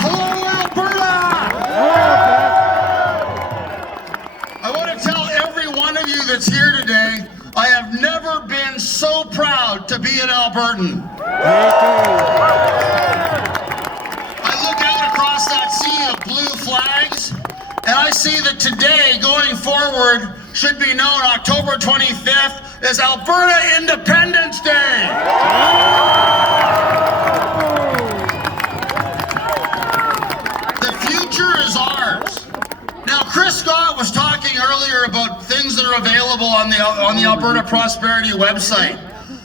Hello, Alberta! I want to tell every one of you that's here today, I have never been so proud to be an Albertan. I look out across that sea of blue flags, and I see that today, going forward, should be known October 25th as Alberta Independence Day. The future is ours. Now, Chris Scott was talking earlier about things that are available on the Alberta Prosperity website.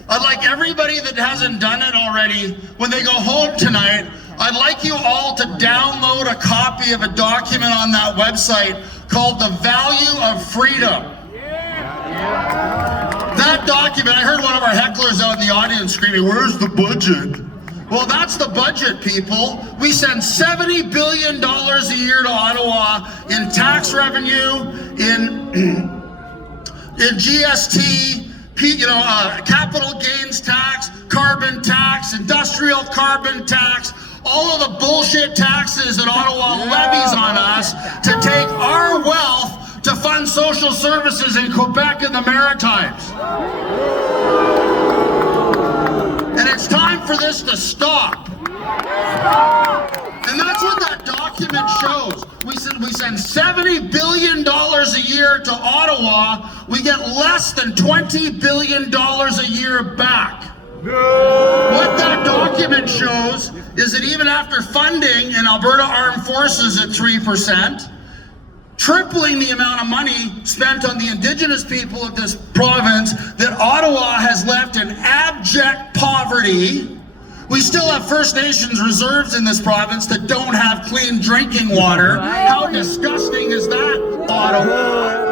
I'd like everybody that hasn't done it already, when they go home tonight, I'd like you all to download a copy of a document on that website called The Value of Freedom. That document, I heard one of our hecklers out in the audience screaming, "Where's the budget?" Well, that's the budget, people. We send $70 billion a year to Ottawa in tax revenue, in GST, capital gains tax, carbon tax, industrial carbon tax, all of the bullshit taxes that Ottawa levies on us to take our wealth to fund social services in Quebec and the Maritimes. And it's time for this to stop. And that's what that document shows. We send $70 billion a year to Ottawa. We get less than $20 billion a year back. What that document shows is that even after funding an Alberta Armed Forces at 3%, tripling the amount of money spent on the Indigenous people of this province, that Ottawa has left in abject poverty. We still have First Nations reserves in this province that don't have clean drinking water. How disgusting is that, Ottawa?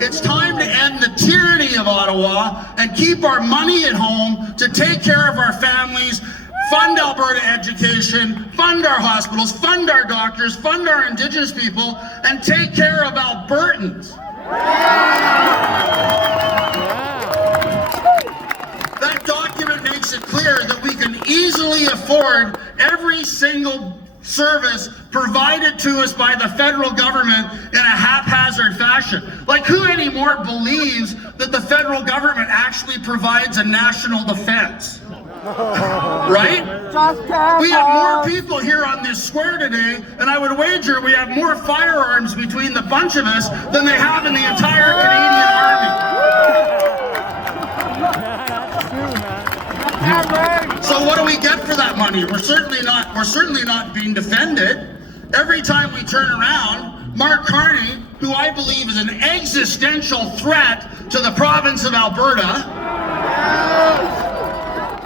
It's time to end the tyranny of Ottawa and keep our money at home to take care of our families, fund Alberta education, fund our hospitals, fund our doctors, fund our Indigenous people, and take care of Albertans. That document makes it clear that we can easily afford every single service provided to us by the federal government in a haphazard fashion. Like, who anymore believes that the federal government actually provides a national defense? Right? We have more people here on this square today, and I would wager we have more firearms between the bunch of us than they have in the entire Canadian Army. So what do we get for that money? We're certainly not being defended. Every time we turn around, Mark Carney, who I believe is an existential threat to the province of Alberta,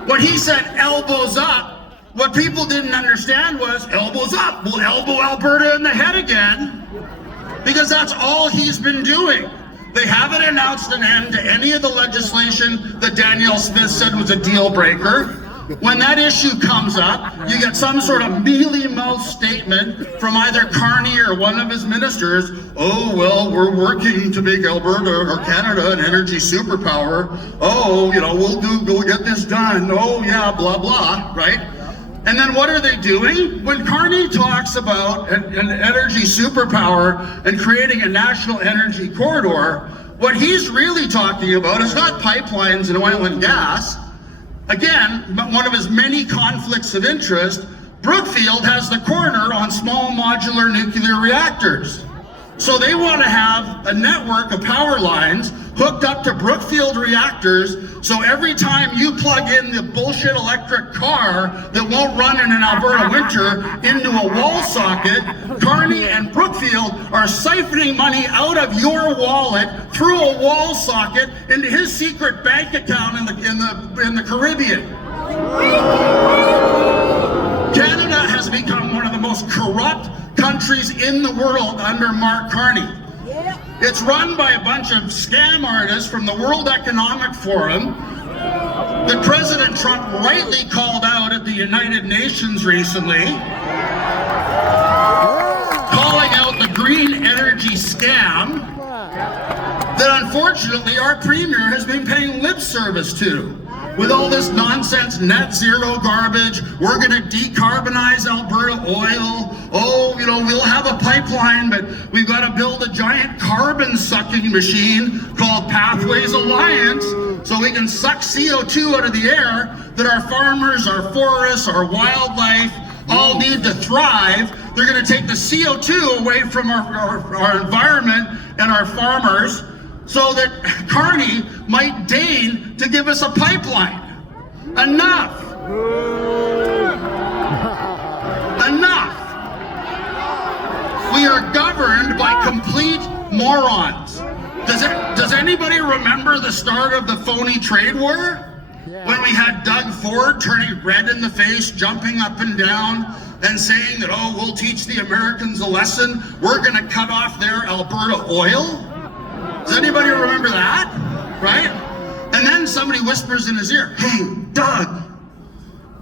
when he said elbows up, what people didn't understand was elbows up. We'll elbow Alberta in the head again, because that's all he's been doing. They haven't announced an end to any of the legislation that Danielle Smith said was a deal breaker. When that issue comes up, you get some sort of mealy-mouthed statement from either Carney or one of his ministers. Oh, well, we're working to make Alberta or Canada an energy superpower. Oh, we'll get this done. Oh, yeah, blah, blah, right? And then what are they doing? When Carney talks about an energy superpower and creating a national energy corridor, what he's really talking about is not pipelines and oil and gas. Again, one of his many conflicts of interest, Brookfield has the corner on small modular nuclear reactors. So they want to have a network of power lines hooked up to Brookfield reactors, so every time you plug in the bullshit electric car that won't run in an Alberta winter into a wall socket, Carney and Brookfield are siphoning money out of your wallet through a wall socket into his secret bank account in the Caribbean. Canada has become one of the most corrupt countries in the world under Mark Carney. It's run by a bunch of scam artists from the World Economic Forum that President Trump rightly called out at the United Nations recently, calling out the green energy scam that unfortunately our Premier has been paying lip service to. with all this nonsense net zero garbage. We're going to decarbonize Alberta oil. Oh, we'll have a pipeline, but we've got to build a giant carbon sucking machine called Pathways Alliance so we can suck CO2 out of the air that our farmers, our forests, our wildlife all need to thrive. They're going to take the CO2 away from our environment and our farmers so that Carney might deign to give us a pipeline. Enough. Enough. We are governed by complete morons. Does anybody remember the start of the phony trade war? When we had Doug Ford turning red in the face, jumping up and down, and saying that, oh, we'll teach the Americans a lesson. We're going to cut off their Alberta oil. Does anybody remember that? Right? And then somebody whispers in his ear, hey, Doug,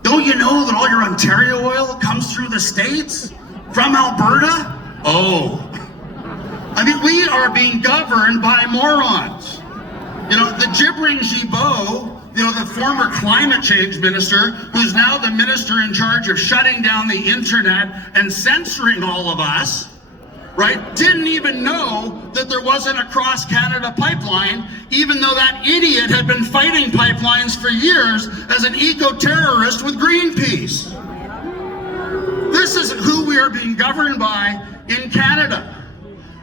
don't you know that all your Ontario oil comes through the States? From Alberta? Oh. I mean, we are being governed by morons. The gibbering Gibault, the former climate change minister, who's now the minister in charge of shutting down the internet and censoring all of us, right, didn't even know that there wasn't a cross-Canada pipeline, even though that idiot had been fighting pipelines for years as an eco-terrorist with Greenpeace. This is who we are being governed by in Canada.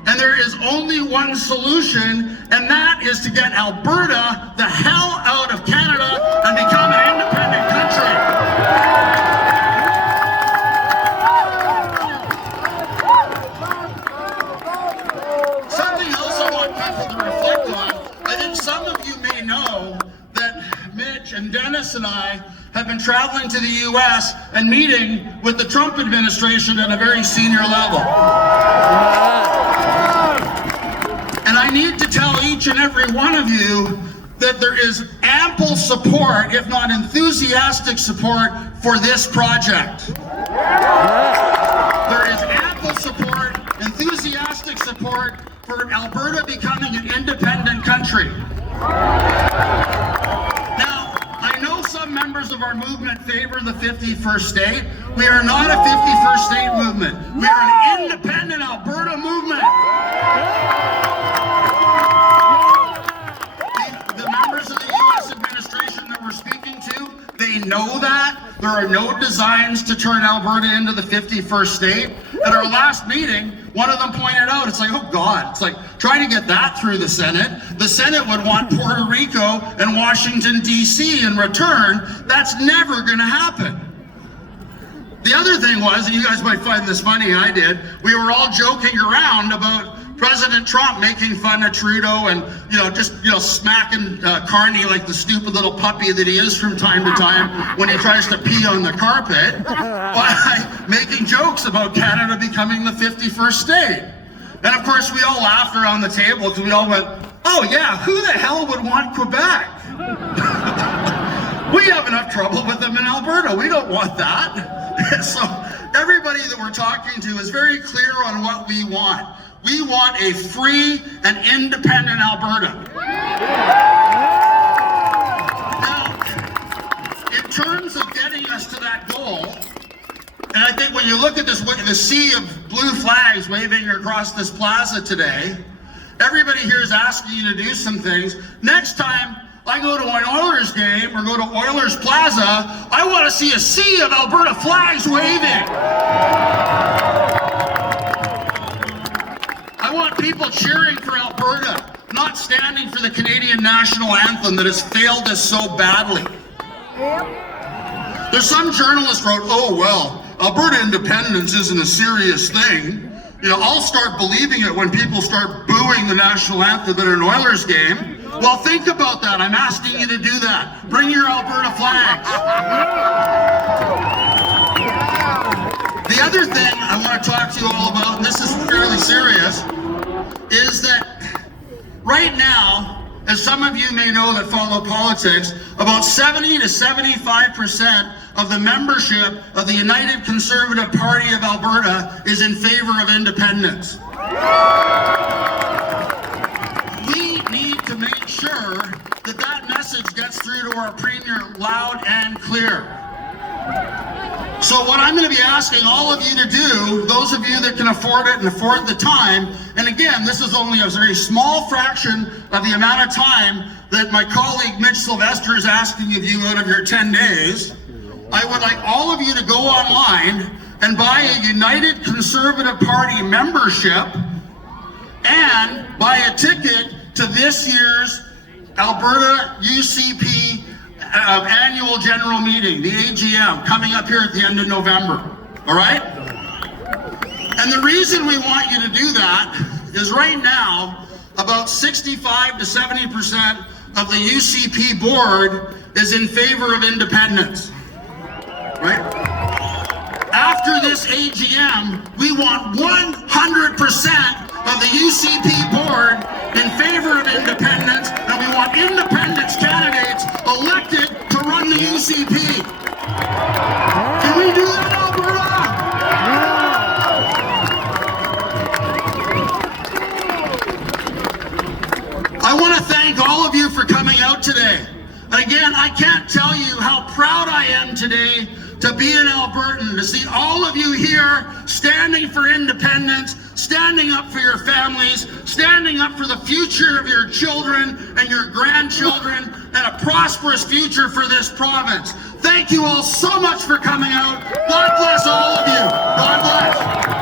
And there is only one solution, and that is to get Alberta the hell out of Canada and become an independent country. Something else I want people to reflect on. I think some of you may know that Mitch and Dennis and I have been traveling to the US and meeting with the Trump administration at a very senior level. And I need to tell each and every one of you that there is ample support, if not enthusiastic support, for this project. There is ample support, enthusiastic support for Alberta becoming an independent country. Now, I know some members of our movement favor the 51st state. We are not a 51st state movement. We are an independent Alberta movement. The members of the U.S. administration that we're speaking to, they know that. There are no designs to turn Alberta into the 51st state. At our last meeting, one of them pointed out, it's like, oh God, it's like trying to get that through the Senate. The Senate would want Puerto Rico and Washington, D.C. in return. That's never going to happen. The other thing was, and you guys might find this funny, I did, we were all joking around about President Trump making fun of Trudeau and, just smacking Carney like the stupid little puppy that he is from time to time when he tries to pee on the carpet by making jokes about Canada becoming the 51st state. And of course, we all laughed around the table because we all went, oh yeah, who the hell would want Quebec? We have enough trouble with them in Alberta. We don't want that. So everybody that we're talking to is very clear on what we want. We want a free and independent Alberta. Now, in terms of getting us to that goal, and I think when you look at this, the sea of blue flags waving across this plaza today, everybody here is asking you to do some things. Next time I go to an Oilers game or go to Oilers Plaza, I want to see a sea of Alberta flags waving. I want people cheering for Alberta, not standing for the Canadian national anthem that has failed us so badly. There's some journalist wrote, oh, well, Alberta independence isn't a serious thing. I'll start believing it when people start booing the national anthem at an Oilers game. Well, think about that. I'm asking you to do that. Bring your Alberta flags. The other thing I want to talk to you all about, and this is fairly serious, is that right now, as some of you may know that follow politics, about 70 to 75% of the membership of the United Conservative Party of Alberta is in favor of independence. We need to make sure that that message gets through to our Premier loud and clear. So what I'm going to be asking all of you to do, those of you that can afford it and afford the time, and again, this is only a very small fraction of the amount of time that my colleague Mitch Sylvester is asking of you out of your 10 days, I would like all of you to go online and buy a United Conservative Party membership and buy a ticket to this year's Alberta UCP annual general meeting, the AGM, coming up here at the end of November, all right? And the reason we want you to do that is right now, about 65 to 70% of the UCP board is in favor of independence, right? After this AGM, we want 100% of the UCP board in favor of independence, and we want independence candidates elected to run the UCP. Can we do that, Alberta? I want to thank all of you for coming out today. And again, I can't tell you how proud I am today to be an Albertan, to see all of you here standing for independence, standing up for your families, standing up for the future of your children and your grandchildren, and a prosperous future for this province. Thank you all so much for coming out. God bless all of you. God bless.